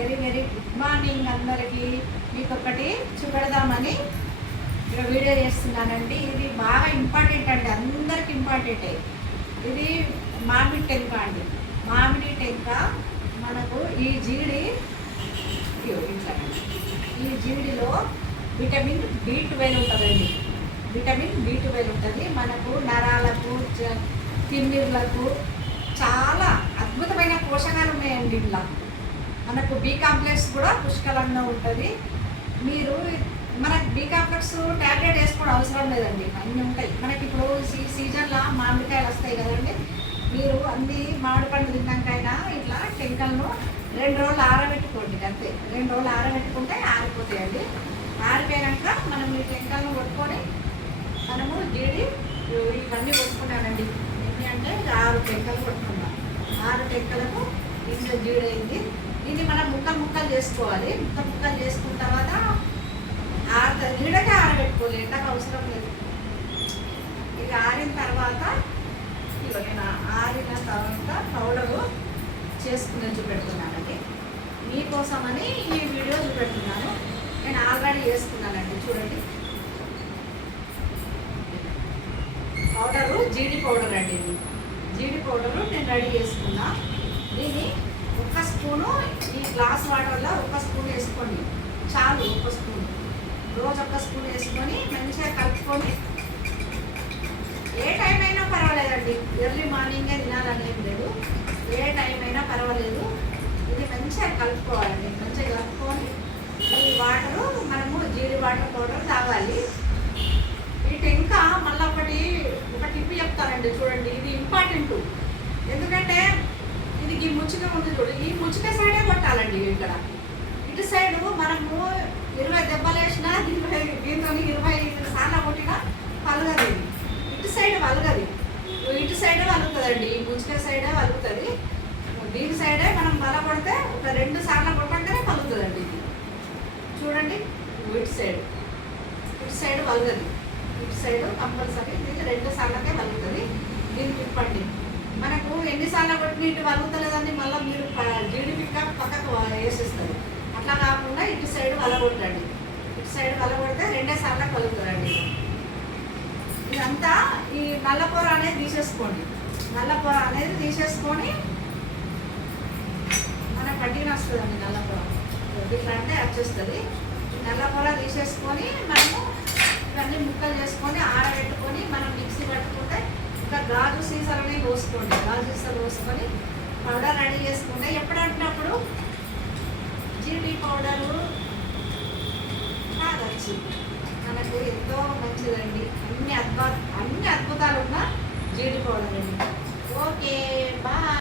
Very very good morning అందరికీ. మీకు ఒకటి చూపెడదామని ఇక్కడ వీడియో చేస్తున్నానండి. ఇది బాగా ఇంపార్టెంట్ అండి, అందరికి ఇంపార్టెంటే. ఇది మామిడి టెంక అండి. మామిడి టెంక మనకు ఈ జీడి ఇట్లా, ఈ జీడిలో విటమిన్ B12 ఉంటుందండి. విటమిన్ B12 ఉంటుంది. మనకు నరాలకు, తిమ్మిర్లకు చాలా అద్భుతమైన పోషకాలు ఉన్నాయండి. ఇంట్లో మనకు బి కాంప్లెక్స్ కూడా పుష్కలంగా ఉంటుంది. మీరు మనకు బి కాంప్లెక్స్ ట్యాబ్లెట్ వేసుకోవడం అవసరం లేదండి, అన్నీ ఉంటాయి మనకి. ఇప్పుడు ఈ సీజన్లో మామిడికాయలు వస్తాయి కదండి, మీరు అన్ని మామిడి పండు తిన్నాకైనా ఇట్లా టెంకలను 2 రోజులు ఆరబెట్టుకోండి. అంతే, 2 రోజులు ఆరబెట్టుకుంటే ఆరిపోతాయండి. ఆరిపోయాక మనం ఈ టెంకలను కొట్టుకొని మనము జీడి ఇవన్నీ కొట్టుకున్నానండి. ఏంటి అంటే 6 టెంకలు కొట్టుకున్నాం. 6 టెంకలకు ఇంట్లో జీడి అయింది. ఇది మనం ముక్కలు చేసుకోవాలి. ముక్కలు చేసుకున్న తర్వాత నీడకే ఆరబెట్టుకోవాలి, ఎండకు అవసరం లేదు. ఇది ఆరిన తర్వాత నేను ఆరిన తర్వాత పౌడరు చేసుకుని చూపెడుతున్నానండి. మీకోసమని ఈ వీడియో చూపెడుతున్నాను. నేను ఆల్రెడీ చేసుకున్నానండి, చూడండి. పౌడరు జీడి పౌడర్ అండి. ఇది జీడి పౌడరు నేను రెడీ చేసుకున్నా. దీన్ని 1 స్పూను ఈ గ్లాస్ వాటర్లో 1 స్పూన్ వేసుకోండి చాలు. 1 స్పూన్, రోజు 1 స్పూన్ వేసుకొని మంచిగా కలుపుకొని, ఏ టైం అయినా పర్వాలేదండి, ఎర్లీ మార్నింగే తినాలని ఏం లేదు, ఏ టైం అయినా పర్వాలేదు. ఇది మంచిగా కలుపుకోవాలండి. మంచిగా కలుపుకొని ఈ వాటరు మనము జీడి వాటర్ పౌడర్ తాగాలి. ఈ టెంక మళ్ళీ ఒక టిప్ చెప్తానండి, చూడండి. ఇది ఇంపార్టెంట్. ఎందుకంటే ఇది ఈ ముచ్చిక ఉంది చూడు, ఈ ముచ్చిక సైడే కొట్టాలండి. ఇక్కడ ఇటు సైడు మనము 20 దెబ్బలు వేసినా, దీంతో 20 సార్లు కొట్టినా పలగదు. ఇటు సైడ్ వలగది, ఇటు సైడే వలుగుతుందండి. ఈ ముచ్చిక సైడే వలుగుతుంది. దీని సైడే మనం బల కొడితే ఒక 2 సార్లు కొట్టగానే పలుగుతుందండి. ఇది చూడండి, ఇటు సైడ్ వలగది. ఇటు సైడ్ కంపల్సరీ దీనికి 2 సార్లకే వలుగుతుంది. దీన్ని తిప్పండి. మనకు ఎన్నిసార్లు కొట్టిన ఇటు వలుగుతలేదని మళ్ళీ మీరు జీడి పిక్క పక్కకు వేసేస్తారు. అట్లా కాకుండా ఇటు సైడ్ వలగొట్టండి. ఇటు సైడ్ వలగొడితే 2 సార్లకు వలుగుతుందండి. ఇదంతా ఈ నల్లపొర అనేది తీసేసుకోండి. నల్లపొర అనేది తీసేసుకొని మనకు పట్టిన వస్తుందండి. నల్లపొర ఇట్లా అంటే వచ్చేస్తుంది. నల్లపొర తీసేసుకొని మనము ఇవన్నీ ముక్కలు చేసుకొని ఆరబెట్టుకొని మనం మిక్సీ పట్టుకుంటే ఇంకా గాజు సీసాలనే పోసుకోండి. గాజు సీసాలు పోసుకొని పౌడర్ రెడీ చేసుకుంటే ఎప్పుడంటున్నప్పుడు జీడి పౌడరు తాగచ్చు. మనకు ఎంతో మంచిదండి. అన్ని అద్భుతాలు ఉన్న జీడి పౌడర్ అండి. ఓకే.